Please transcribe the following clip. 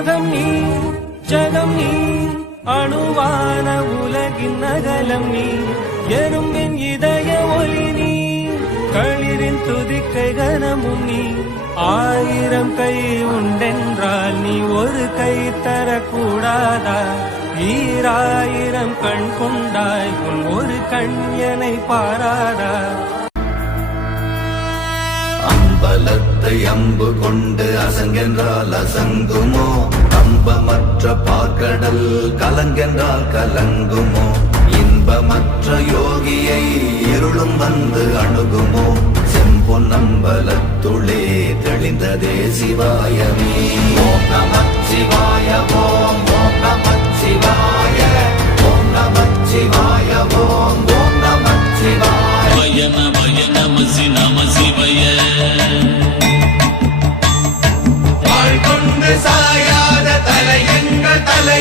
உலகம் நீர் ஜகம் நீர் அணுவான உலகின் அகலம் நீர் எறும்பின் இதய ஒளி நீர் களிரின் துதிக்கை கனமும் நீர். ஆயிரம் கை உண்டென்றால் நீ ஒரு கை தரக்கூடாதா? ஈராயிரம் கண் கொண்டாய் உன் ஒரு கண் என பாராதா? அம்பலத்தை அம்பு கொண்டு அசங்கென்றால் அசங்குமோ? அம்பமற்ற பார்க்கடல் கலங்கென்றால் கலங்குமோ? இன்பமற்ற யோகியை இருளும் வந்து அணுகுமோ? செம்பொன் அம்பலத்துளே தெளிந்ததே சிவாயமே. சாயாத தலை